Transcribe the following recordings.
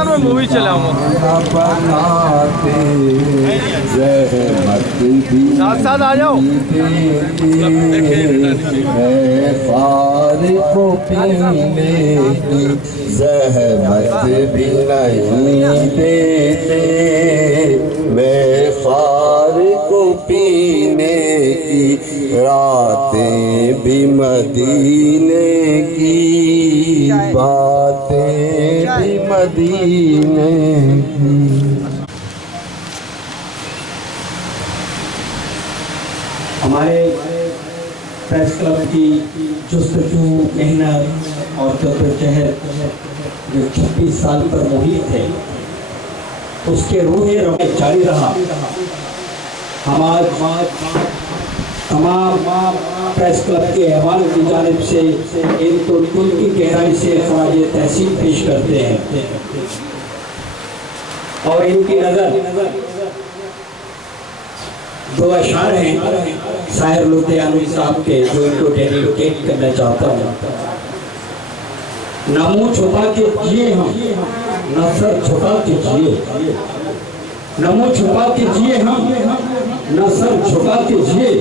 पाकिस्तान में मूवी चला हूँ साथ साथ आ जाओ। को पीने की ज़हमत भी नहीं देते, मैं खार को पीने की रातें भी मदीने की, बातें भी मदीने की। हमारे प्रेस क्लब की जुस्तजू, मेहनत और जद्दोजहद जो 26 साल पर मुहित है, उसके रूहे रवे जारी रहा। हम आज तमाम प्रेस क्लब के अहवाल की जानिब से इनको दिल की गहराई से ख्वाजे तहसीन पेश करते हैं और इनकी नज़र दो अशार हैं शायर लुधियानवी साहब के, जो इनको डेडिकेट करना चाहता हूँ। न मुँह छुपा के जिए हम, न सर झुका के जिए, न मुँह छुपा के जिए हम, न सर झुका के जिए,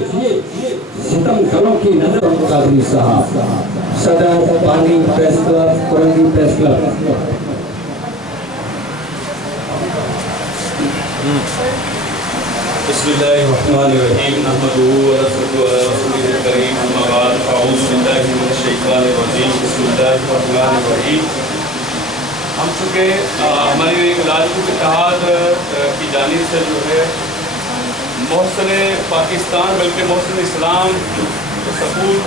सितम गलों की नजर। कादरी साहब, सदर पानी press club, Korangi press club. बिस्मिल्लाहिर्रहमानिर्रहीम, नहमदुहु व नस्तईनुहु व रसूलिहिल करीम, अम्मा बाद, अऊज़ु बिल्लाहि मिनश शैतानिर रजीम, बिस्मिल्लाहिर्रहमानिर्रहीम। हम चूँकि हमारी राजपूत इत्तेहाद की जानिब से जो है मोहसिन पाकिस्तान बल्कि मोहसिन इस्लाम सकूल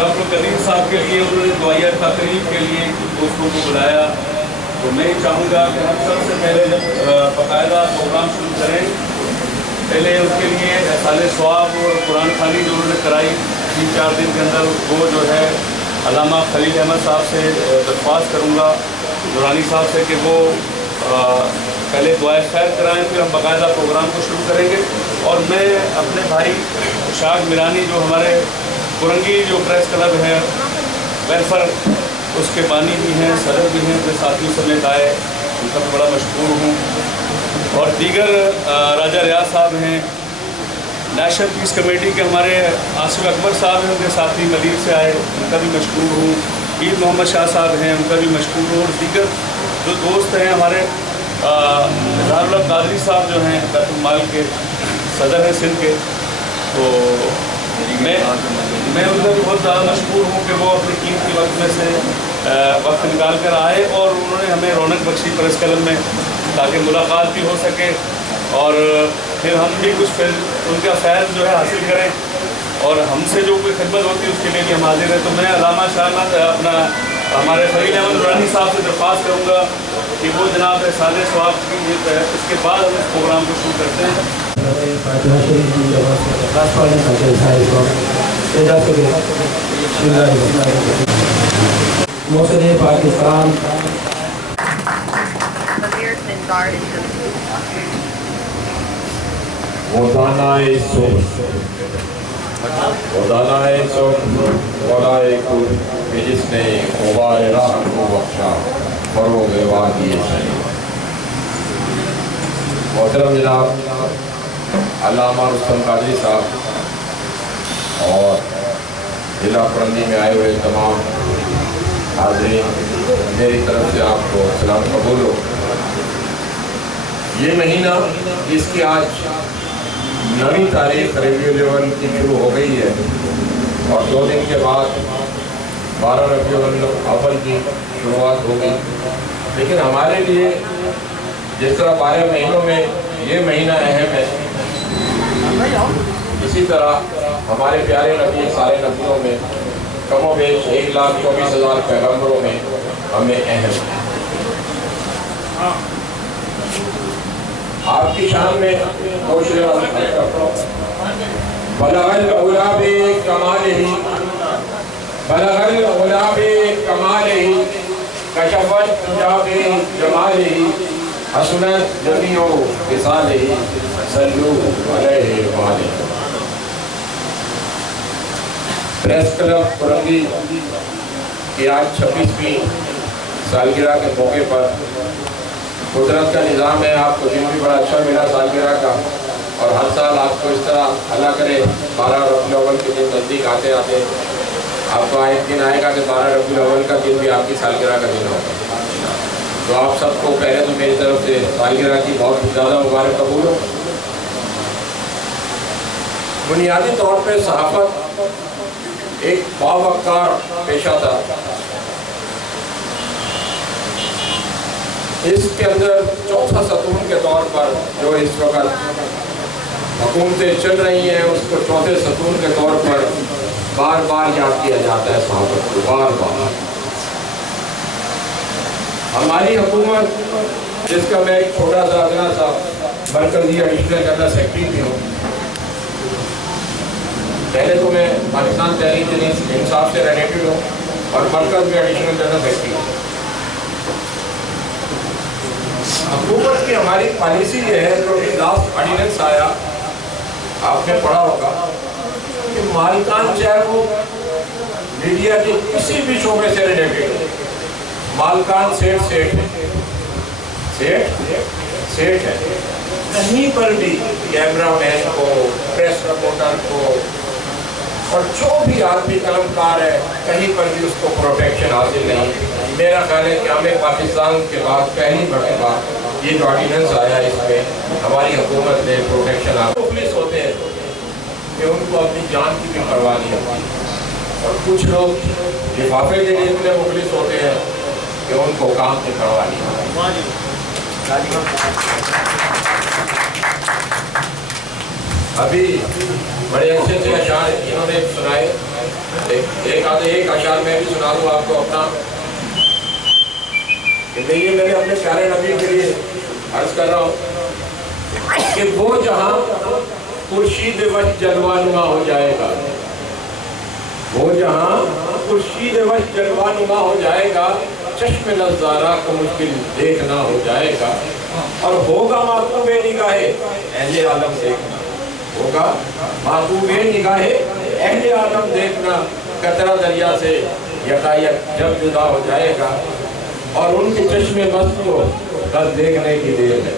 डॉक्टर करीम साहब के लिए उन्होंने दुआया तकरीब के लिए दोस्तों को बुलाया, तो मैं चाहूँगा कि हम सबसे पहले जब बाकायदा प्रोग्राम शुरू करें, पहले उसके लिए साले स्वाब और कुरान खानी जो उन्होंने कराई 3-4 दिन के अंदर, वो जो है अल्लामा खलील अहमद साहब से दरख्वास्त करूँगा, दुरानी साहब से, कि वो पहले दुआ खैर कराएँ, फिर हम बाकायदा प्रोग्राम को शुरू करेंगे। और मैं अपने भाई शाह मिरानी जो हमारे कुरंगी जो प्रेस क्लब है वेलफेयर, उसके बानी भी हैं, सदर भी हैं, अपने साथियों समेत आए, उनका भी बड़ा मशहूर हूँ। और दीगर राजा रियाज साहब हैं, नेशनल पीस कमेटी के हमारे आसिफ अकबर साहब हैं, उनके साथी मदीर से आए, उनका भी मशहूर हूँ। ईद मोहम्मद शाह साहब हैं, उनका भी मशहूर हूँ। और दीगर जो दोस्त हैं हमारे इज़हारुल्लाह कादरी साहब जो हैं बैतुल-माल के सदर हैं सिंध के, तो मैं उनका भी बहुत ज़्यादा मशहूर हूँ कि वो अपनी कीमती वक्त में से वक्त निकाल कर आए और उन्होंने हमें रौनक बख्शी प्रेस क्लब में, ताकि मुलाकात भी हो सके और फिर हम भी कुछ फिर उनका फैज़ जो है हासिल करें, और हमसे जो कोई खिदमत होती है उसके लिए भी हम हाजिर हैं। तो मैं अल्लामा शाह अपना हमारे खलील अहमद दुरानी साहब से दरख्वास्त करूँगा कि वो जनाब साले स्वाब की, इसके बाद हम इस प्रोग्राम को शुरू करते हैं। मोहसिन पाकिस्तान कि जिसने गुबार राह को बख्शा फरोग वादी सही। मोहतरम जनाब अल्लामा रुस्तम कादरी साहब और जिला कुरंगी में आए हुए तमाम हाज़रीन, मेरी तरफ से आपको सलाम कबूल हो। ये महीना जिसकी आज नवी तारीख रबीउल अव्वल की शुरू हो गई है और 2 दिन के बाद 12 रबीउल अव्वल की शुरुआत हो गई, लेकिन हमारे लिए जिस तरह 12 महीनों में ये महीना अहम है, इसी तरह हमारे प्यारे नबी सारे नबियों में कमोबेश 1,24,000 पैगम्बरों में हमें अहम है। आपकी शान में बलगल उलाबे कमालिही, बलगल उलाबे कमालिही, कशफत जाबे जमालिही, हसनत जमीओ फिसालिही, सल्लू अलैहि वालिही। प्रेस क्लब कुरंगी की आज 26वीं सालगिरह के मौके पर कुदरत का निज़ाम है, आपको दिन भी बड़ा अच्छा मिला सालगिरह का, और हर साल आपको इस तरह अल्लाह करे 12 रबीउल अव्वल के दिन नज़दीक आते आते आपको एक दिन आएगा कि 12 रबीउल अव्वल का दिन भी आपकी सालगिरह का दिन होगा। तो आप सबको पहले तो मेरी तरफ से सालगिरह की बहुत ज़्यादा मुबारक कबूल हो। बुनियादी तौर पे सहाफ़त एक बावक़ार पेशा था। इसके अंदर चौथा सतून के तौर पर जो इस वक्त हुकूमतें चल रही हैं उसको चौथे सतून के तौर पर बार बार याद किया जाता है सहाफ़त को, बार बार। हमारी हुकूमत, जिसका मैं एक छोटा सा अदना सा मरकज़ी एडिशनल जनरल सेक्रेटरी भी हूँ, पहले तो मैं पाकिस्तान तहरीक इंसाफ से रिलेटेड हूँ और मरकज़ में एडिशनल जनरल सेक्रेटरी हूँ। हुकूमत की हमारी पॉलिसी ये है, जो भी लास्ट ऑर्डिनेंस आया आपने पढ़ा होगा कि मालिकान चाहे वो मीडिया के किसी भी शोबे से रिलेटेड हो, मालिकान सेठ है, सेठ है, कहीं पर भी कैमरा मैन को, प्रेस रिपोर्टर को और जो भी आदमी कलमकार है कहीं पर भी उसको प्रोटेक्शन हासिल नहीं। मेरा ख्याल है कि हमें पाकिस्तान के बाद पहली मरतबा ये जो ऑर्डिनेंस आया इसमें हमारी हुकूमत ने प्रोटेक्शन पुलिस होते हैं कि उनको अपनी जान की भी परवाह नहीं होती, और कुछ लोग लिफाफे के लिए इतने मुखलिस होते हैं कि उनको काम की परवाह नहीं होती। अभी बड़े अच्छे से अशार इन्होंने सुनाए, एक अशार में भी सुना दूँ आपको अपना, कि मैंने अपने प्यारे नबी के लिए अर्ज कर रहा हूँ कि वो जहाँ खुर्शीद वश जलवानुमा हो जाएगा, वो जहाँ खुर्शीद वश जलवानुमा हो जाएगा, चश्मे नज़ारा को मुश्किल देखना हो जाएगा, और होगा मातूबे निगाहे अहले आलम देखना, होगा मातूबे निगाहे अहले आलम देखना, कतरा दरिया से यकायक जब जुदा हो जाएगा, और उनके चश्मे मस्त को बस देखने की देर है,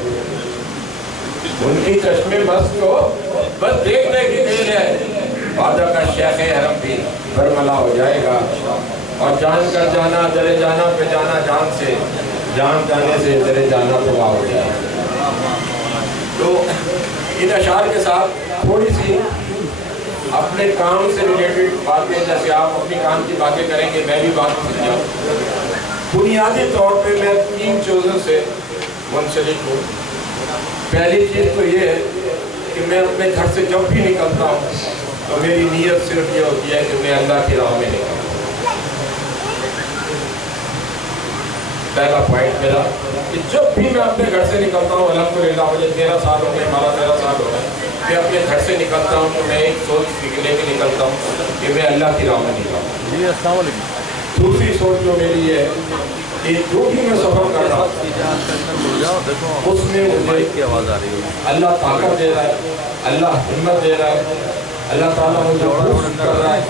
उनकी चश्मे मस्त को बस देखने की देर है। वादा का शेख हरम भी बरमला हो जाएगा, और जान कर जाना दरे जाना पे जाना, जान से जान जाने से दरे जाना तबाह हो जाएगा। तो इन अशार के साथ थोड़ी सी अपने काम से रिलेटेड बातें, जैसे आप अपनी काम की बातें करेंगे मैं भी बात समझाऊँ। बुनियादी तौर पे मैं 3 चीज़ों से मुंसलिक हूँ। पहली चीज़ तो ये है कि मैं अपने घर से जब भी निकलता हूँ तो मेरी नीयत सिर्फ ये होती है कि मैं अल्लाह की राह में निकलूँ। पहला पॉइंट मेरा कि जब भी मैं अपने घर से निकलता हूँ, अल्हम्दुलिल्लाह मुझे 13 साल हो गए, 12-13 साल हो गए, मैं अपने घर से निकलता हूँ तो मैं एक सोच लेके निकलता हूँ कि मैं अल्लाह की राह में निकलूँ। दूसरी सोच जो मेरी है कि जो भी मैं सफ़र कर रहा हूँ उसमें मुझे अल्लाह ताकत दे रहा है, अल्लाह हिम्मत दे रहा है, अल्लाह ताला मुझे कर रहा है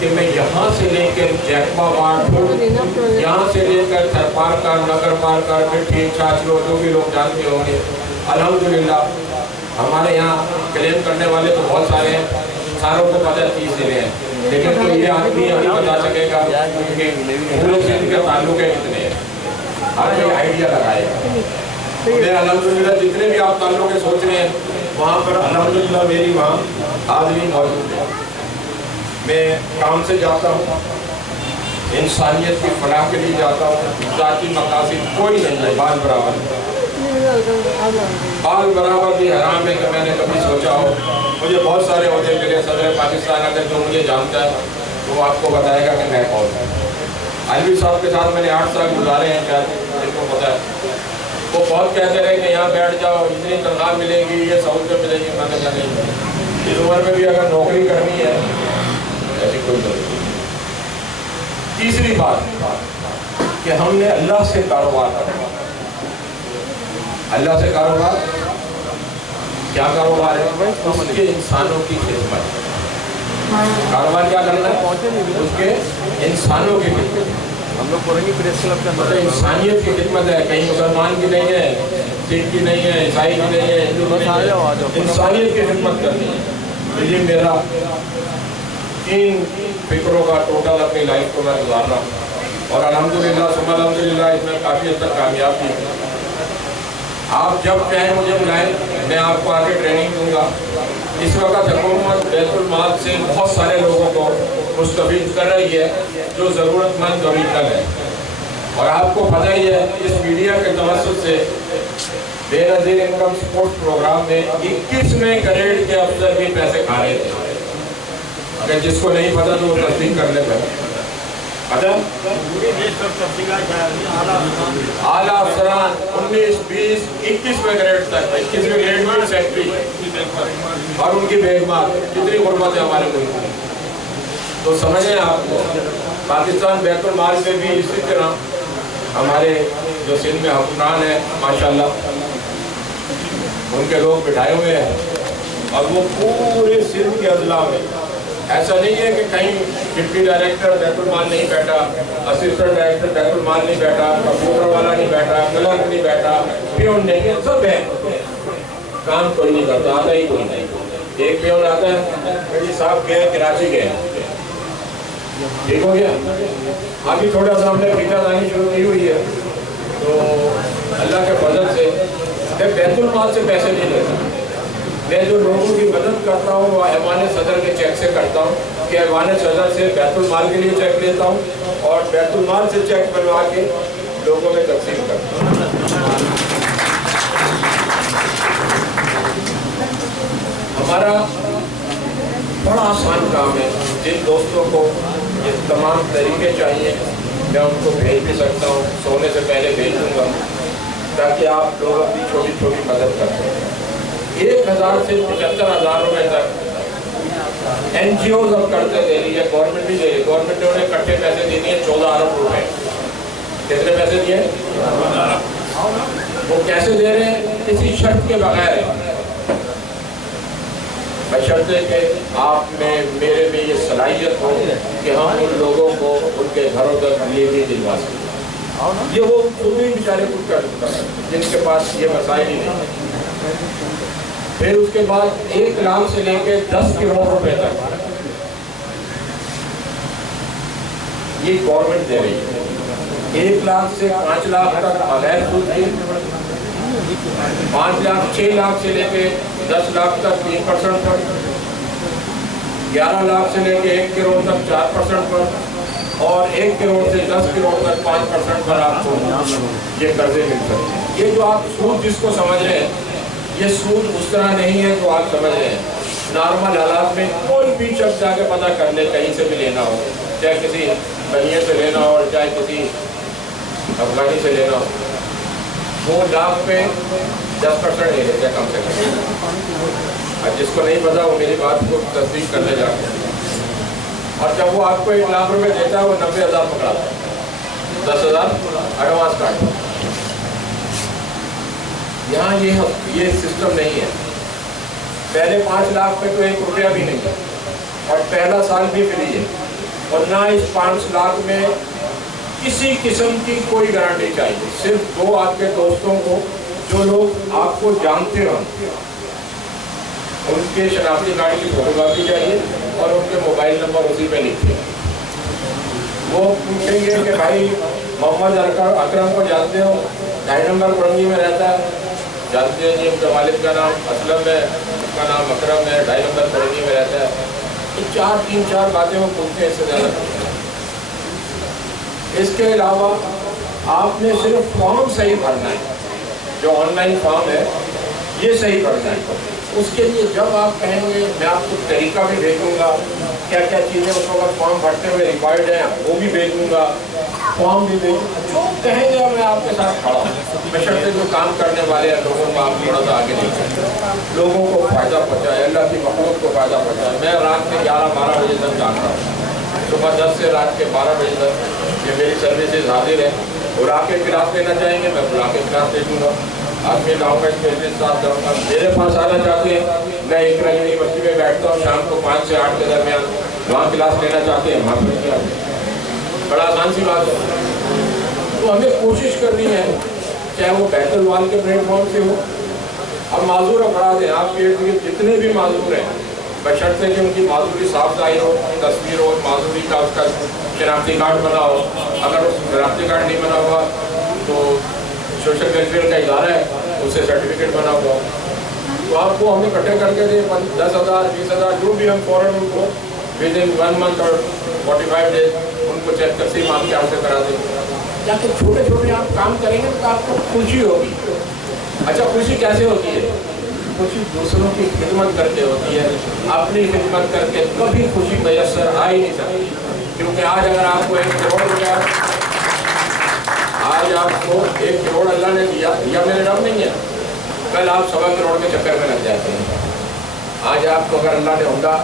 कि मैं यहाँ से लेकर जैकबाबाद, यहाँ से लेकर थरपार का, नगर पार का, मिट्टी छाछलो, जो भी लोग जानते होंगे, अल्हम्दुलिल्लाह हमारे यहाँ क्लेम करने वाले तो बहुत सारे हैं, सारों को पता चीज़ दे रहे हैं, लेकिन तो ये आदमी नहीं बता सकेगा कि पूरे सिंध के ताल्लुक कितने हैं, हर कोई आइडिया लगाएगा। मैं अल्हम्दुलिल्लाह जितने भी आप ताल्लुक सोच रहे हैं वहाँ पर अल्हम्दुलिल्लाह मेरी वहाँ हाज़िरी मौजूद है। मैं काम से जाता हूँ, इंसानियत की फलाह के लिए जाता हूँ, ज़ाती मकासद कोई नहीं है, बाल बराबर भी हराम है कि मैंने कभी सोचा हो। मुझे बहुत सारे होते मिले, सदर पाकिस्तान अगर जो मुझे जानता है तो वो आपको बताएगा कि मैं कौन हूँ। अलवी साहब के साथ मैंने 8 साल गुजारे हैं, क्या जिनको पता है, वो बहुत कहते रहे कि यहाँ बैठ जाओ, इतनी तनख्वाह मिलेगी, ये सहूलत मिलेगी। मैंने कहा नहीं, इस उम्र में भी अगर नौकरी करनी है ऐसी कोई जरूरत नहीं। तीसरी बात कि हमने अल्लाह से कारोबार करना। अल्लाह से कारोबार क्या कारोबार है? उसके इंसानों की खिदमत। कारोबार क्या करना है? उसके इंसानों की खिदमत। हम लोग कोरंगी प्रेस क्लब के मतलब अंदर इंसानियत की खिदमत है, कहीं मुसलमान की नहीं है, सिख की नहीं है, ईसाई की नहीं है, हिंदू की नहीं है, इंसानियत की खिदमत करनी है। तो ये मेरा 3 फिक्रों का टोटल अपनी लाइफ को मैं गुजार रहा हूँ और अल्हम्दुलिल्लाह सुम्मा अल्हम्दुलिल्लाह इसमें काफ़ी हद तक कामयाब भी हूँ। आप जब चाहें मुझे बुलाएं, मैं आपको आके ट्रेनिंग दूंगा। इस वक्त हुकूमत बैतुल माल से बहुत सारे लोगों को मुस्तफीद कर रही है जो ज़रूरतमंद ओरिजिनल है और आपको पता ही है इस मीडिया के तवज्जुह से बेनज़ीर इनकम सपोर्ट प्रोग्राम में 21वें ग्रेड के अफसर भी पैसे खा रहे थे। अगर जिसको नहीं पता तो वो तस्दीक कर लेते हैं। आला अफसरान 19, 20, 21वें ग्रेड तक, 21वें ग्रेड में सेक्रेटरी और उनकी बेगमात कितनी गुर्बत है हमारे मुल्क में। तो समझें आपको पाकिस्तान बैतुल माल में भी इसी तरह हमारे जो सिंध में हुक्मरान है माशाल्लाह उनके लोग बिठाए हुए हैं और वो पूरे सिंध के अजला में ऐसा नहीं है कि कहीं डिप्टी डायरेक्टर बैतुल माल नहीं बैठा, असिस्टेंट डायरेक्टर बैतुल माल नहीं बैठा, कंप्यूटर वाला नहीं बैठा, क्लर्क नहीं बैठा, पियोन नहीं है, सब है। काम कोई नहीं करता, आता ही कोई नहीं। एक पियोन आता है मेरी साहब गए कराची गए, ठीक हो गया। अभी थोड़ा सा हमने फीता आनी शुरू की हुई है तो अल्लाह के फजल से मैं बैतुल माल से पैसे नहीं लेता। मैं जो लोगों की मदद करता हूँ वो ऐवान सदर के चेक से करता हूँ कि ऐवान सदर से बैतुल माल के लिए चेक लेता हूँ और बैतुल माल से चेक बनवा के लोगों में तकसीम करता हूँ। हमारा बड़ा आसान काम है। जिन दोस्तों को ये तमाम तरीके चाहिए मैं उनको भेज भी सकता हूँ, सोने से पहले भेज दूँगा ताकि आप लोगों की छोटी छोटी मदद कर सकें। 1000 से 75,000 रुपए तक NGO अब करते दे रही है, गवर्नमेंट भी दे रही है। गवर्नमेंट ने उन्हें इकट्ठे पैसे देने हैं 14 अरब रुपए। कितने पैसे दिए? वो कैसे दे रहे हैं? किसी शर्त के बगैर, बशर्ते कि आप में मेरे में ये सलाहियत हो कि हम उन लोगों को उनके घरों तक डिलीवरी दिलवा सकें। ये वो खुद ही बेचारे कुछ कर सकता है जिनके पास ये मसाइल ही नहीं। फिर उसके बाद 1 लाख से लेके 10 करोड़ रुपए तक ये गवर्नमेंट दे रही है। 1 लाख से 5 लाख तक बगैर सूद के, 5 लाख 6 लाख से लेके 10 लाख तक 3% पर, 11 लाख से लेके 1 करोड़ तक 4% पर और 1 करोड़ से 10 करोड़ तक 5% पर आपको ये कर्जे मिल सकते हैं। ये जो आप सूद जिसको समझ रहे हैं ये सूद उस तरह नहीं है जो आप समझ रहे हैं। नॉर्मल हालात में कोई भी शख्स जाके पता कर ले, कहीं से भी लेना हो, चाहे किसी बनिए से लेना हो और चाहे किसी अफगानी से लेना हो, वो लाख पे 10% ले लेते हैं कम से कम। और जिसको नहीं पता वो मेरी बात को तस्दीक करने जाते हैं और जब वो आपको 1 लाख रुपए देता है वो 90,000 पकड़ाता है, 10,000 एडवांस काटता है। यहाँ ये सिस्टम नहीं है। पहले 5 लाख पे तो 1 रुपया भी नहीं है और पहला साल भी फ्री है और ना इस 5 लाख में किसी किस्म की कोई गारंटी चाहिए। सिर्फ 2 आपके दोस्तों को जो लोग आपको जानते हो उनके शनाख्ती कार्ड की फोटोकॉपी चाहिए और उनके मोबाइल नंबर उसी पे लिखिए। वो पूछेंगे कि भाई मोहम्मद अकरम को जानते हो, 2.5 नंबर कोरंगी में रहता है, जानते हैं जी, उनके वालिद का नाम असलम है, उसका नाम अकरम है, 2.5 नंबर कोरंगी में रहता है। ये 3-4 बातें वो पूछते हैं, इससे ज़्यादा। इसके अलावा आपने सिर्फ फॉर्म सही भरना है, जो ऑनलाइन फॉर्म है ये सही भरना है। उसके लिए जब आप कहेंगे मैं आपको तरीका भी भेजूँगा, क्या क्या चीज़ें उस वक्त फॉर्म भरते हुए रिक्वायर्ड हैं वो भी भेजूँगा, फॉर्म भी भेजूँगा, जो कहेंगे मैं आपके साथ खड़ा हूँ। बशर्ते जो काम करने वाले हैं लोगों को आप थोड़ा सा आगे नहीं करें, लोगों को फ़ायदा पहुँचाए, अल्लाह की मखलूक को फ़ायदा पहुँचाए। मैं रात के 11-12 बजे तक जाग रहा हूँ, सुबह 10 से रात के 12 बजे तक ये मेरी सर्विसेज हाजिर है। बुला के क्लास लेना चाहेंगे मैं बुला के क्लास ले दूँगा, आपके लाऊंगा, स्पेशलिस्ट साथ जाऊँगा। मेरे पास आना चाहते हैं मैं इकरा यूनिवर्सिटी में बैठता हूँ शाम को 5 से 8 के दरमियान, वहाँ क्लास लेना चाहते हैं वहाँ पर बड़ा आसान सी बात है। तो हमें कोशिश करनी है, चाहे वो बैतुल के प्लेटफॉर्म से हो। अब माजूर अफराद हैं, आपके इर्द गिर्द जितने भी माजूर हैं, बशर्ते कि उनकी माजूरी साफ जाहिर हो, तस्वीर हो, माजूरी का उसका शनाख्ती कार्ड बना हो। अगर उस शनाख्ती कार्ड नहीं बना हुआ तो सोशल वेलफेयर का इदारा है, उससे सर्टिफिकेट बना हुआ हो, तो आपको हमें इकट्ठे करके दे 10,000 20,000 जो भी हम फ़ौरन उनको विद इन 1 मंथ और 45 डेज उनको चेक तकसीम आपके यहाँ से करा दें। जाके छोटे छोटे आप काम करेंगे तो आपको खुशी होगी। अच्छा, खुशी कैसे होती है? खुशी दूसरों की खिदमत करके होती है। अपनी खिदमत करके कभी खुशी मैसर आ ही नहीं सकती, क्योंकि आज अगर आपको 1 करोड़ रुपया, आज आपको 1 करोड़ अल्लाह ने दिया, या मेरे रब नहीं है, कल आप 1.25 करोड़ के चक्कर में लग जाते हैं। आज आपको अगर अल्लाह ने होंडा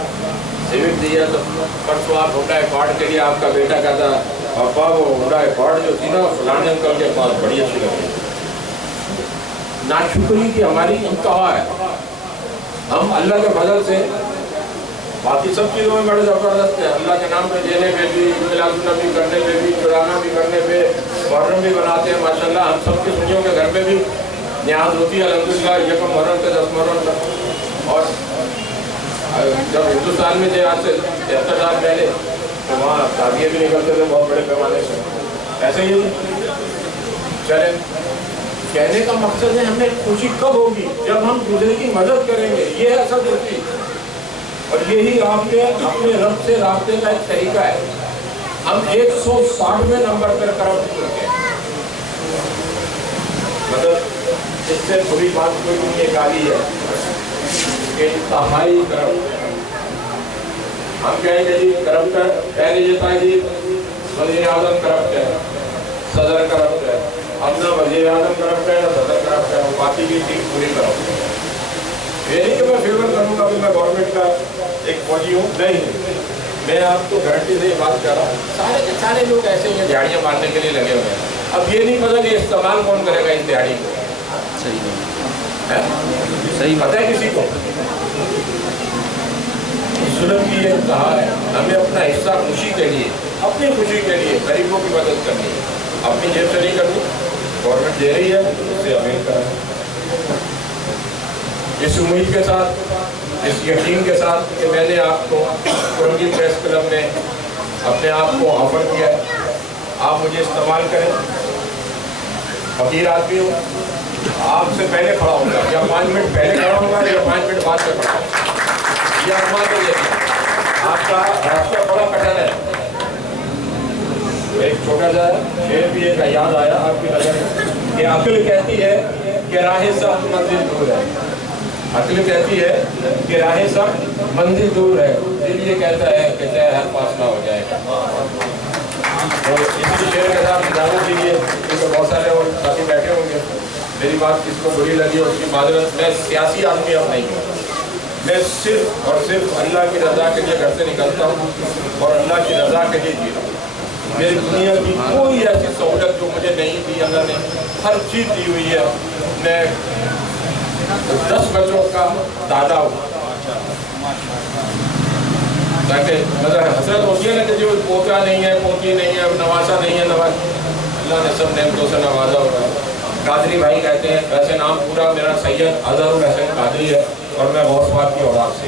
सिविक दिया तो परसों आप होंडा अकॉर्ड के लिए आपका बेटा कहता पापा वो होंडा अकॉर्ड जो थी ना फलाने अंकल के पास बड़ी अच्छी लगी। नाशुक्री की हमारी इंतहा है। हम अल्लाह के फजल से बाकी सब चीज़ों में बड़े ज़बरदस्त है। अल्लाह के नाम पे देने पे भी, मिलादुन्नबी करने पे भी, चुराना भी करने पे, मुहर्रम भी बनाते हैं माशाल्लाह। हम सब की सुनियों के घर में भी न्याज होती है अल्हम्दुलिल्लाह, यकम मुहर्रम से 10 मुहर्रम तक। और जब हिंदुस्तान में थे आज से 73 साल पहले, तो वहाँ शादियाँ भी निकलते थे बहुत बड़े पैमाने से। ऐसे ही चले, कहने का मकसद है हमें खुशी कब होगी? जब हम दूसरे की मदद करेंगे, ये है असल खुशी। और यही आपके अपने रब से रास्ते का एक तरीका है। हम 160वें नंबर पर करप्ट करते हैं, मतलब इससे बुरी बात कोई नहीं निकाली है, इंतहाई करप्ट। हम कहेंगे जी करप्ट है, कह लीजिए जी वज़ीर आज़म करप्ट है, सदर करप्ट है। अब ना वज़ीर आज़म करप्ट है ना सदर करप्ट है, बाकी की टीम पूरी करप्ट है। ये नहीं कि मैं फेवर करूँगा कि मैं गवर्नमेंट का एक फौजी हूँ, नहीं। मैं आपको गारंटी से बात कर रहा हूँ, सारे के सारे लोग ऐसे ही दिहाड़ियाँ मारने के लिए लगे हुए हैं। अब ये नहीं पता कि इस्तेमाल कौन करेगा इस दिहाड़ी को। सही है, सही पता है किसी को? जुल्म की ये इंतहा है। हमें अपना हिस्सा खुशी के लिए, अपनी खुशी के लिए गरीबों की मदद करनी है, अपनी जेब से नहीं करनी। गवर्नमेंट दे रही है, उससे अमीर करना। इस उम्मीद के साथ, इस यकीन के साथ कि मैंने आपको कुरंगी प्रेस क्लब में अपने आप को ऑफर किया है, आप मुझे इस्तेमाल करें। फकीर आदमी हूँ, आपसे पहले खड़ा होगा, या 5 मिनट पहले खड़ा होगा या 5 मिनट बाद में खड़ा होगा, ये अरमान नहीं है। आपका रास्ता बड़ा कठिन है। एक छोटा सा शेर भी एक याद आया आपकी नजर में कि अक्ल कहती है कि राह सख्त मंजिल दूर है। अक्ल कहती है कि राह सख्त मंजिल दूर है, दिल ये कहता है कि तय हर फासला हो जाएगा। तो इसी शेर के साथ इजाज़त दीजिए, क्योंकि बहुत सारे और साथी बैठे होंगे। मेरी बात किसको बुरी लगी और उसकी माजरत। मैं सियासी आदमी अब नहीं हूँ, मैं सिर्फ और सिर्फ अल्लाह की रज़ा के लिए घर से निकलता हूँ और अल्लाह की रज़ा के लिए जी रहा हूँ। मेरी दुनिया की कोई ऐसी सहूलत जो मुझे नहीं दी, अल्लाह ने हर चीज़ दी हुई है। मैं 10 बच्चों का दादा हूँ, ताकि मतलब हसरत होती है ना कि जो पोता नहीं है, पोती नहीं है, नवासा नहीं है, अल्लाह ने सब नेमतों से नवाजा होगा। कादरी भाई कहते हैं, वैसे नाम पूरा मेरा सैयद अज़हरुल हसन कादरी है और मैं गौसपाक की औलाद से,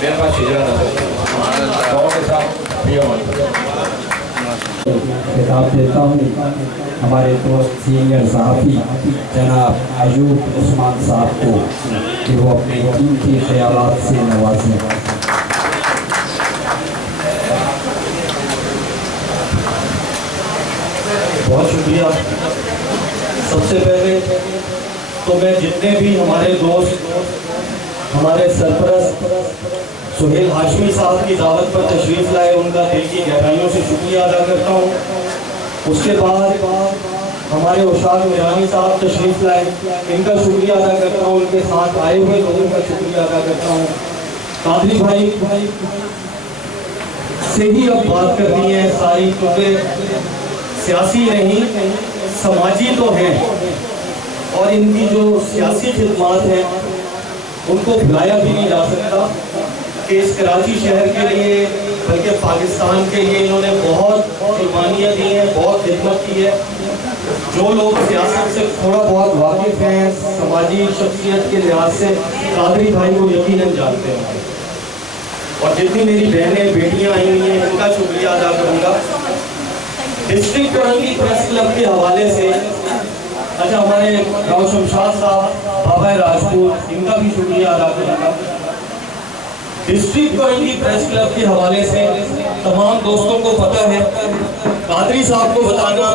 मेरे पास हिजरा नजर के साथ खिताब देता हूँ हमारे दोस्त सीनियर सहाफ़ी जनाब अयूब उस्मान साहब को कि वो अपने कीमती ख्यालात से नवाजें। बहुत शुक्रिया। सबसे पहले तो मैं जितने भी हमारे दोस्त, हमारे सरपरस्त सुहेल हाशमी साहब की दावत पर तशरीफ़ लाए, उनका दिल की गहराइयों से शुक्रिया अदा करता हूँ। उसके बाद हमारे उशाक मीरानी साहब तशरीफ़ लाए, इनका शुक्रिया अदा करता हूँ। उनके साथ आए हुए लोगों का शुक्रिया अदा करता हूँ। कादरी भाई से ही अब बात करनी है सारी, क्योंकि सियासी नहीं समाजी तो हैं और इनकी जो सियासी खिदमात हैं उनको भुलाया भी नहीं जा सकता कि इस कराची शहर के लिए बल्कि पाकिस्तान के लिए इन्होंने बहुत कुर्बानियाँ दी हैं, बहुत खिदमत की है। जो लोग सियासत से थोड़ा बहुत वाकिफ हैं, समाजी शख्सियत के लिहाज से कादरी भाई को यकीनन जानते हैं। और जितनी मेरी बहनें बेटियां आई हुई हैं, इनका शुक्रिया अदा करूँगा। डिस्ट्रिक्ट कोरंगी प्रेस क्लब के हवाले से अच्छा, हमारे गाँव शमशाद साहब, बाबा राजपूत, इनका भी शुक्रिया अदा करूँगा। डिस्ट्रिक्ट कोरंगी प्रेस क्लब के हवाले से तमाम दोस्तों को पता है, कादरी साहब को बताना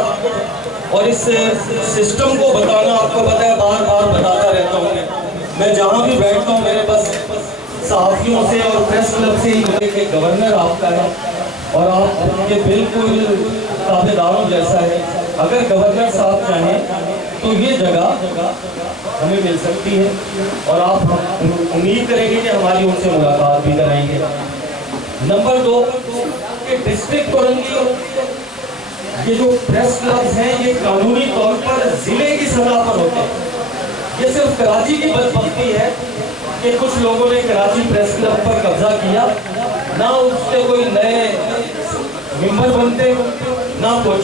और इस सिस्टम को बताना, आपको पता है बार बार बताता रहता हूँ मैं जहाँ भी बैठता हूँ। मेरे बस सहाफ़ियों से और प्रेस क्लब से ही कि गवर्नर आपका है और आप ये बिल्कुल ताबेदारों जैसा है। अगर गवर्नर साहब चाहें तो ये जगह हमें मिल सकती है और आप उम्मीद करेंगे कि हमारी उनसे मुलाकात भी कराएंगे। नंबर 2 कि डिस्ट्रिक्ट कोरंगी ये जो प्रेस क्लब हैं ये कानूनी तौर पर जिले की सतह पर होते हैं। ये सिर्फ कराची की बदबख्ती है कि कुछ लोगों ने कराची प्रेस क्लब पर कब्जा किया, ना उससे कोई नए मेंबर बनते ना कुछ।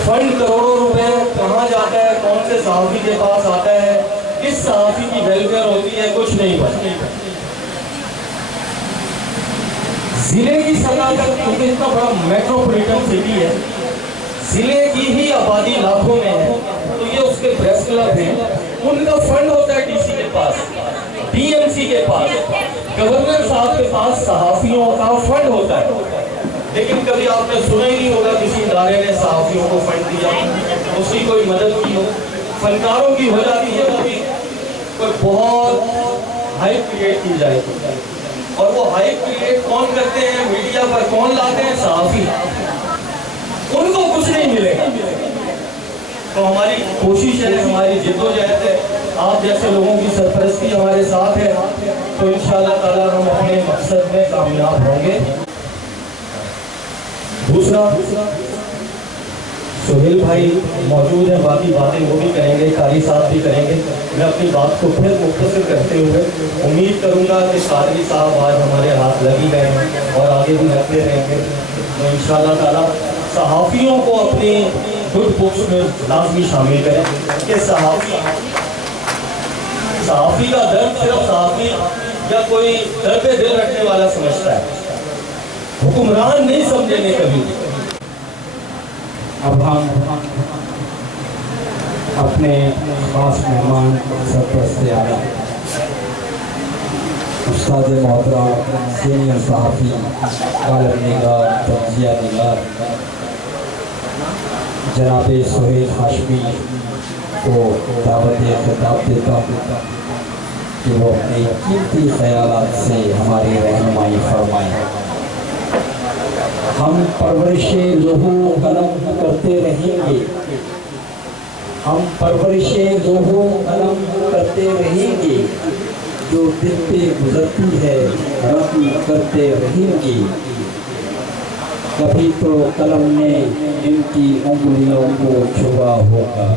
फंड करोड़ों रुपए कहाँ जाता है, कौन से सहाफ़ी के पास आता है, किस सहाफ़ी की वेलफेयर होती है, कुछ नहीं पता। जिले की सतह तक क्योंकि इतना बड़ा मेट्रोपॉलिटन सिटी है, जिले की ही आबादी लाखों में है, तो ये उसके प्रेस क्लब हैं, उनका फंड होता है डीसी के पास, डीएमसी के पास, गवर्नर साहब के पास सहाफ़ियों का फंड होता है। लेकिन कभी आपने सुना ही नहीं होगा किसी इदारे ने सहाफ़ियों को फंड दिया, उसकी कोई मदद की हो। फनकारों की हो जाती है, वो भी कोई बहुत हाइप क्रिएट की जाएगी और वो हाइप क्रिएट कौन करते हैं, मीडिया पर कौन लाते हैं, सहाफ़ी। उनको कुछ नहीं मिलेगा। तो हमारी कोशिश है, हमारी जिद्दोजहद है, आप जैसे लोगों की सरपरस्ती हमारे साथ है, तो इंशाअल्लाह ताला हम अपने मकसद में कामयाब होंगे। दूसरा, सुहेल भाई मौजूद हैं, बाकी बातें वो भी करेंगे, कारी साहब भी करेंगे। मैं अपनी बात को फिर मुख्तसर करते हुए उम्मीद करूंगा कि कादरी साहब आज हमारे हाथ लगी गए हैं और आगे भी लगते रहेंगे। तो इंशाअल्लाह ताला सहाफ़ियों को अपनी गुड बुक्स में लाजमी शामिल करें कि सहाफ़ी का दर्द सिर्फ सहाफ़ी या कोई दर्द दिल रखने वाला समझता है, हुक्मरान नहीं समझेंगे कभी। अब हम अपने खास मेहमान सरपरस्त आला उस्ताद मोहतरम सीनियर सहाफ़ी कॉलम निगार तंजिया निगार जनाब सुहेल हाशमी को दावत खिताब देता हूँ कि वो अपने कीमती ख्यालात से हमारी रहनुमाई फरमाएं। हम परवरिशे लोहो कलम करते रहेंगे, हम परवरिशे लोहो कलम करते रहेंगे, जो दिल पे गुजरती है रत्न करते रहेंगे। कभी तो कलम ने इनकी उंगलियों को छुआ होगा।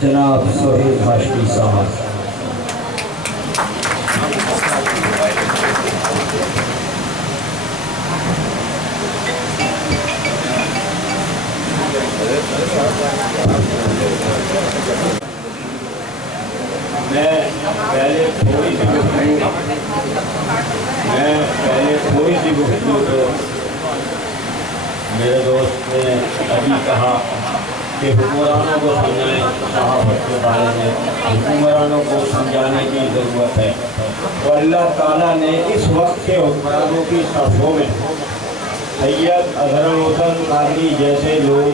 जनाब सुहेल हाशमी साहब। मैं पहले थोड़ी सी गुफ्तगू तो मेरे दोस्त ने अभी कहा कि हुक्मरानों को समझाएं, सहाफ़त के बारे में हुक्मरानों को समझाने की ज़रूरत है। तो अल्लाह ताला ने इस वक्त के हुक्मरानों की सफ़ों में सैयद अज़हरुल हसन कादरी जैसे लोग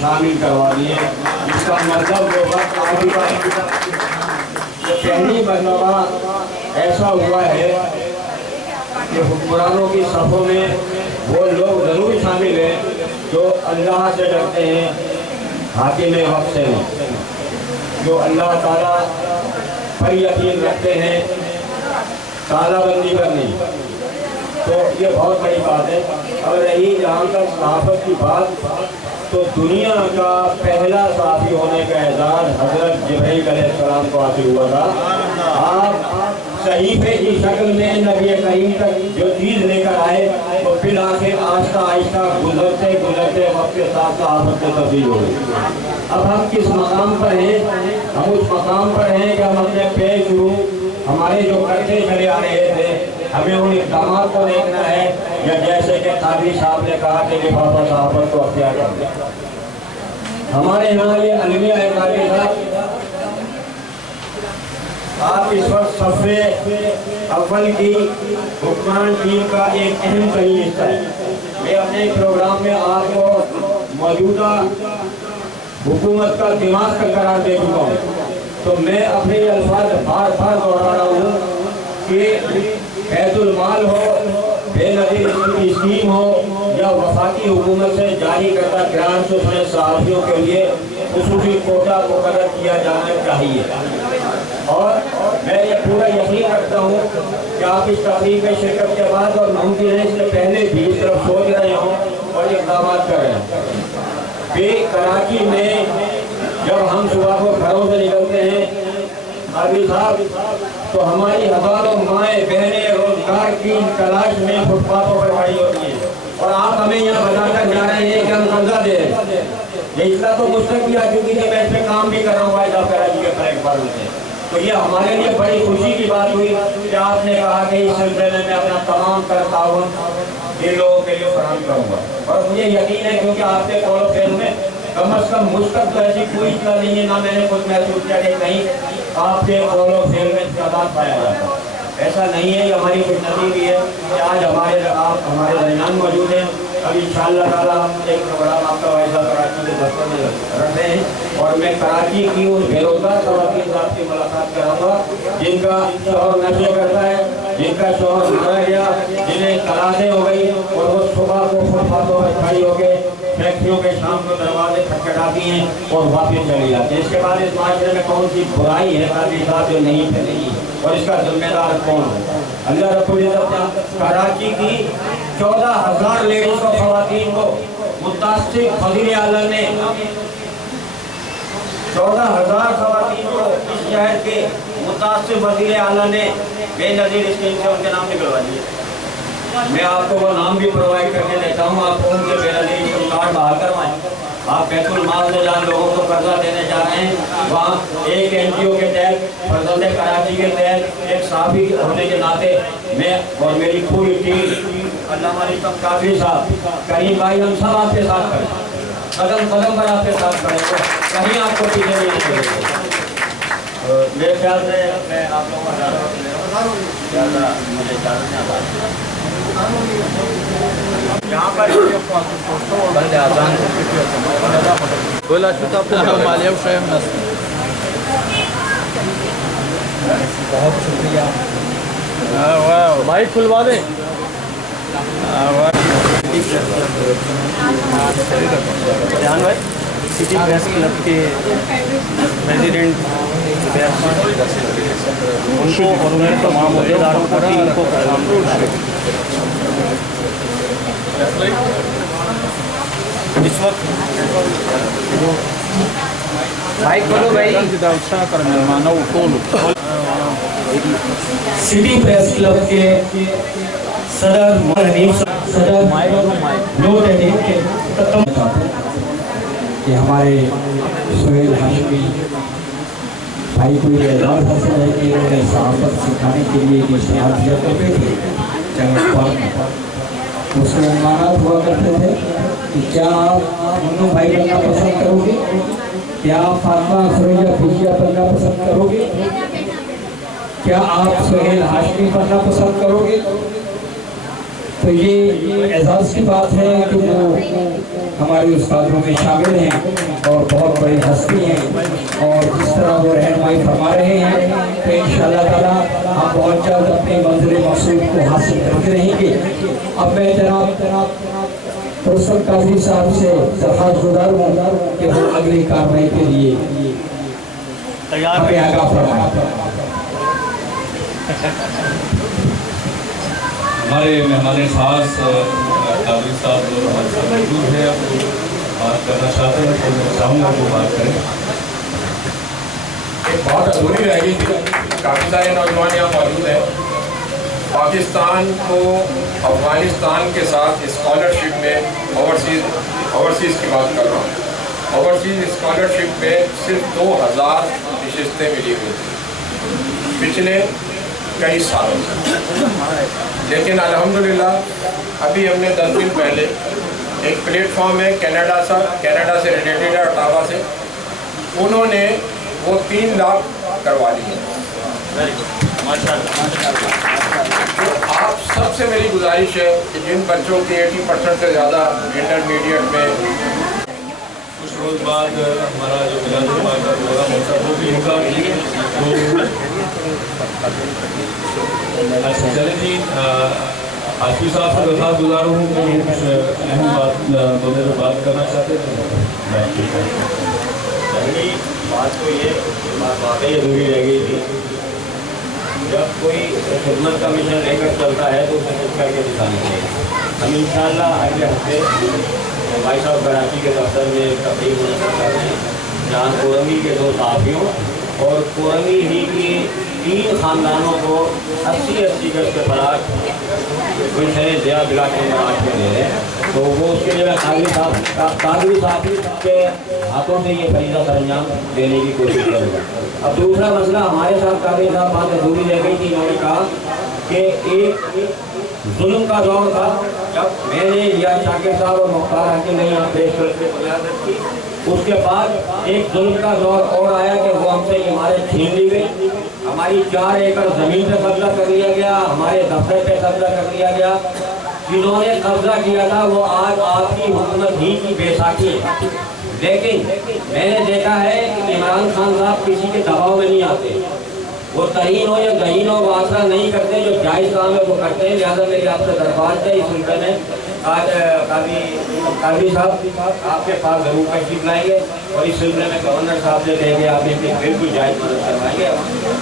शामिल करवा दिए। इसका मतलब वो वक्त आएगा कि पहली मरतबा ऐसा हुआ है कि हुक्मरानों की सफ़ों में वो लोग ज़रूर शामिल हैं जो अल्लाह से डरते हैं, हाकिम वक्त से नहीं, जो अल्लाह ताला पर यकीन रखते हैं, तालाबंदी पर नहीं। तो ये बहुत बड़ी बात है। अब रही जहाँ तक सहाफ़त की बात, तो दुनिया का पहला सहाफ़ी होने का एजाज़ हज़रत जिब्रील अलैहिस्सलाम को हासिल हुआ था। आप सहीफे की शक्ल में नबी करीम तक जो चीज़ लेकर आए तो फिर आखिर आहिस्ता आहिस्ता गुजरते गुजरते वक्त के साथ सहाबत में तब्दील हो गई। अब हम किस मकाम पर हैं? हम उस मकाम पर हैं कि हम अपने पेश शुरू हमारे जो करते चले आ रहे थे हमें उन इक़दाम को देखना है, या जैसे कि काजी साहब ने कहा कि लिफाफा सहाबत को अख्तियार कर दिया। हमारे यहाँ ये अलमिया है काजी साहब, आप इस वक्त सबसे अव्वल की हुक्मरान टीम का एक अहम तरीन हिस्सा है। मैं अपने प्रोग्राम में आपको मौजूदा हुकूमत का दिमाग का करार दे चुका हूँ, तो मैं अपने अल्फाज बार बार दोहरा रहा हूँ कि बैतुल माल हो, बेनज़ीर की स्कीम हो, या वफाकी हुकूमत से जारी करता ग्रांट उसमें सहाफ़ियों के लिए खुसूसी कोटा मुकर्रर किया जाना चाहिए। और मैं ये पूरा यकीन रखता हूँ कि आप इस तकरीब में शिरकत के बाद और मुमकिन है इससे पहले भी इस तरफ सोच रहे हों और इक़दाम कर रहे हैं कि कराची में जब हम सुबह को घरों से निकलते हैं काजी साहब, तो हमारी हज़ारों माएँ बहनें रोजगार की तलाश में फुटपाथों पर खड़ी होती हैं, और आप हमें यहाँ बताकर जा रहे हैं कि हम कर्जा दे रहे हैं। ये इतना तो मुझ तक भी आ चुकी है, मैं इस पर काम भी कर रहा हूँ वायदा कराची के प्लेटफार्म से। तो ये हमारे लिए बड़ी खुशी की बात हुई कि आपने कहा कि इस सिलसिले में मैं अपना तमाम ताउन इन लोगों के लिए फराहम करूँगा, और मुझे यकीन है क्योंकि आपके कॉल फेल में कम अज़ कम मुझ तक तो ऐसी कोई इतना नहीं है, ना मैंने कुछ महसूस किया कि कहीं आपके कॉल फेल में तादाद पाया जाता है। ऐसा नहीं है, ये हमारी कुछ नसीबी है कि आज आप हमारे दरमियान मौजूद हैं। अब इंशाअल्लाह ताला हम एक प्रोग्राम आपका वायदा कराची के दफ्तर में रख रहे हैं, और मैं कराची की उन बेरोजगार ख़वातीन साहब से मुलाकात कराऊंगा जिनका शौहर नशे करता है, जिनका शौहर गुजर गया, जिन्हें तलाशें हो गई और वो सुबह को फुटपाथों पर खड़ी होकर फैक्ट्रियों के शाम को दरवाजे खटखटाती हैं और वापस चली जाती हैं। इसके बाद इस माशरे में कौन सी बुराई है काजी साहब जो नहीं फैलेगी, और इसका जिम्मेदार कौन है? अल्लाह रब्बुल इज़्ज़त ने कराची की 14,000 लेडीज और ख़वातीन को मुतासिर वज़ीर आला ने 14,000 ख़वातीन को इस शहर के मुतासिर वज़ीर आला ने बेनज़ीर स्कीम से उनके नाम निकलवा दिए। मैं आपको वो नाम भी प्रोवाइड करके देता हूँ, आप उनके बेनज़ीर स्कीम कार्ड बहाल करवाएं। आप बैतुल माल से जहाँ लोगों को कर्जा देने जा रहे हैं, वहाँ एक NGO के तहत, फरजंद कराची के तहत, एक साफ़ी होने के नाते मैं और मेरी पूरी टीम, अल्लामा काफी साहब, करीम भाई, हम सब आपके साथ खड़े, कदम कदम पर आपके साथ खड़े, तो कहीं आपको पीछे नहीं छोड़ेंगे। मेरे ख्याल से मैं आप लोगों का ज़्यादा मुझे यहाँ पर बोला मालिया बहुत शुक्रिया। माइक खुलवा दे। ध्यान भाई, सिटी प्रेस क्लब के प्रेसिडेंट उनको और उनके तमाम अहदेदारों को टीम को प्रणाम। इस वक्त माइक खोलो भाई, कर मेहमानों को सिटी प्रेस क्लब के सदर कि हमारे सुहेल हाशमी भाई को ये एजाज़ हासिल है कि उन्होंने सहाफ़त सिखाने के लिए इश्तिहार दिया करते थे, चाहे उसके अनुमानात हुआ करते थे कि क्या आप मुन्नू भाई बनना पसंद करोगे, क्या आप फातिमा सुरैया फिजिया बनना पसंद करोगे, क्या आप सुहेल हाशमी बनना पसंद करोगे। तो ये एजाज़ की बात है कि वो हमारे उस्तादों में शामिल हैं और बहुत बड़ी हस्ती हैं, और जिस तरह वो रहनुमाई फरमा रहे हैं तो इंशाअल्लाह ताला हम बहुत जल्द अपने मंज़िल मक़सूद को हासिल करते रहेंगे। अब मैं जनाब प्रोफेसर काजी साहब से दरख्वास्त गुज़ार हूँ कि वो अगली कार्रवाई के लिए तैयार आगाह फरमाएं। हमारे मेहमान खास काजी साहब जो हमारे साथ मौजूद है, बात करना चाहते हैं तो मैं चाहूँगा वो बात करें। बहुत अधूरी रह गई थी। काफ़ी सारे नौजवान यहाँ मौजूद हैं। पाकिस्तान को अफ़गानिस्तान के साथ स्कॉलरशिप में ओवरसीज़ की बात कर रहा हूँ। ओवरसीज़ स्कॉलरशिप में सिर्फ 2000 नशिस्तें मिली हुई थी पिछले कई सालों से। लेकिन अल्हम्दुलिल्लाह अभी हमने 10 दिन पहले एक प्लेटफॉर्म है कनाडा से रिलेटेड है, ओटावा से, उन्होंने वो 3 लाख करवा लिए। तो आप सबसे मेरी गुजारिश है कि जिन बच्चों की 80% से ज़्यादा इंटरमीडिएट में, कुछ रोज़ बाद हमारा जो मिलादुन्नबी का प्रोग्राम होता है वो भी होगा। अच्छा चले जी, हाशिमी साहब से दरख्वास्त गुजार हूँ कि कुछ अहम बात करना चाहते हैं। पहली बात तो ये बात वाकई अधूरी रह गई थी। जब कोई खिदमत का मिशन लेकर चलता है तो उसे कुछ करके दिखाना चाहिए। हम इंशाअल्लाह अगले हफ्ते भाई साहब कराची के दफ्तर में एक तकरीब मुनक़्क़िद कर रहे हैं, जहाँ कोरमी के 2 सहाफ़ियों और कोरमी ही की 3 ख़ानदानों को 80-80 गज के फराक कुछ है ज़िया दिला के मराज में दे रहे हैं। तो वो उसके लिए कादरी साहब के हाथों से ये फरीज़ा सरंजाम देने की कोशिश करूँगा। अब दूसरा मसला हमारे साथ कादरी साहब बात अधूरी रह गई थी। इन्होंने कहा कि एक जुल्म का दौर था जब मैंने या शाकिर साहब और मुख्तार हाकिम ने यहाँ पेश करके बुनियादत की। उसके बाद एक जुल्म का दौर और आया कि वो हमसे इमारत छीन ली गई, हमारी 4 एकड़ ज़मीन पे कब्जा कर लिया गया, हमारे दफ्तर पे कब्जा कर लिया गया। जिन्होंने कब्जा किया था वो आज आपकी हुकूमत ही की बैसाखी है। लेकिन मैंने देखा है कि इमरान खान साहब किसी के दबाव में नहीं आते। वो तहीन हो या गहीन हो वो आसरा नहीं करते, जो जायज़ काम है वो करते हैं। लिहाजा मेरी आपसे दरख्वास्त है, इस सिलसिले में आज कादी साहब आपके पास ज़रूर तशरीफ लाएंगे और इस सिलसिले में गवर्नर साहब से कहेंगे आप इसकी बिल्कुल जायज़ मदद करवाएंगे।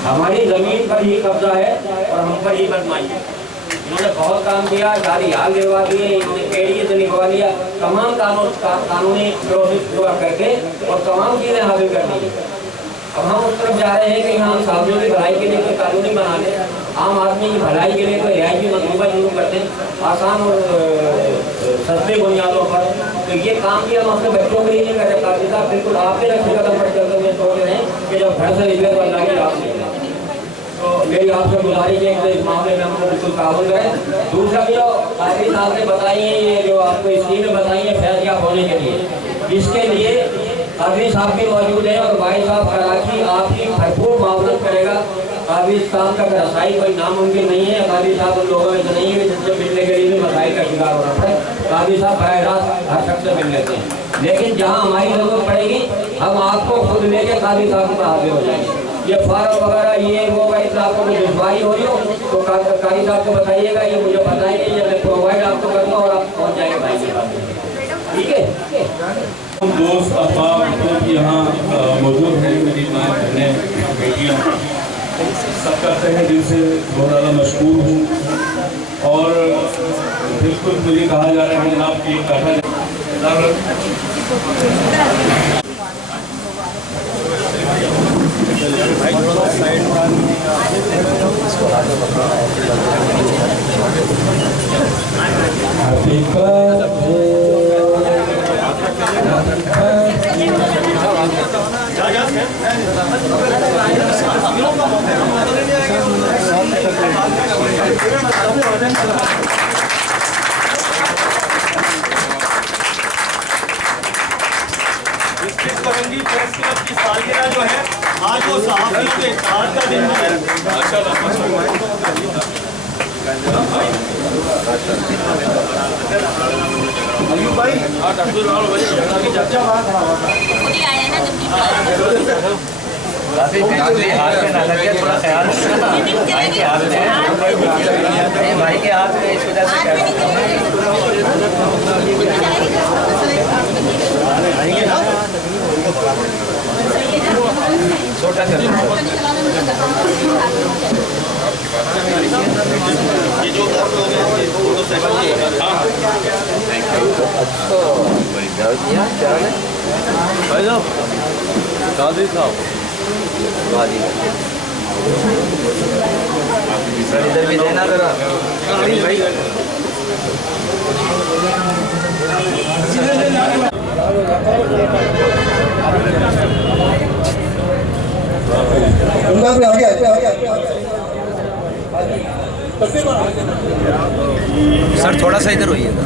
हमारी ज़मीन पर ही कब्जा है और हम पर ही बदमाशी है। इन्होंने बहुत काम किया, सारी हाल दिलवा दिए, इन्होंने पेड़िए से लिखवा लिया, तमाम कानूनी प्रोसेस पूरा करके और तमाम चीज़ें हासिल कर दी। अब हम उस तरफ जा रहे हैं कि यहाँ हम साथियों की भलाई के लिए कोई कानूनी बना दें, आम आदमी की भलाई के लिए कोई रिहायशी मतलूबा शुरू करते हैं आसान और सस्ते बुनियादों पर। तो ये काम किया हम अपने बच्चों के लिए नहीं कर रहे। काजी साहब बिल्कुल आपके रखे कदम पर चलते हुए सोच रहे हैं कि जब घर से निकले तो अल्लाह की राह निकले। तो मेरी आपसे गुजारिश है कि इस मामले में हमको बिल्कुल काबूल करें। दूसरा जो काजी साहब ने बताई है, ये जो आपको स्कीमें बताई है फैज़याब होने के लिए, इसके लिए काजी साहब भी मौजूद है और भाई साहब कराची आपकी भरपूर मावनत करेगा। काजी साहब का रसाई कोई नामुमकिन नहीं है। काजी साहब उन लोगों में से नहीं है जिनसे मिलने के लिए भी मसाइल का शिकार होना पड़े। काजी साहब बराह रास्त हर शख्स से मिल लेते हैं, लेकिन जहाँ हमारी ज़रूरत पड़ेगी हम आपको खुद लेके काजी साहब पर हाजिर हो जाएंगे। ये फार्म वगैरह ये वो इतना आपको कोई दुश्वारी हो रही हो तो काजी साहब को बताइएगा, ये मुझे बताइए, ये मैं प्रोवाइड आपको करूँगा और आप पहुँच जाएंगे भाई के पास। ठीक है। हम दोस्त अहबाब यहाँ मौजूद हैं, मेरी माँ बहनें बेटियाँ सब करते हैं दिल से बहुत ज़्यादा मशहूर हूँ। और बिल्कुल मुझे कहा जा रहा है जनाब की बैठा फरंगी प्रेस क्लब की सालगिरह जो है आज वो सहाफ़ियों के इत्तेहाद का दिन भी है। अयूब भाई चर्चा हाथ में ना लगे, थोड़ा ख्याल भाई के हाथ में, भाई के हाथ में, इस वजह से छोटा ये जो और लोग काजी साहब सर इधर भी देना जरा भाई। सर थोड़ा सा इधर होइएगा।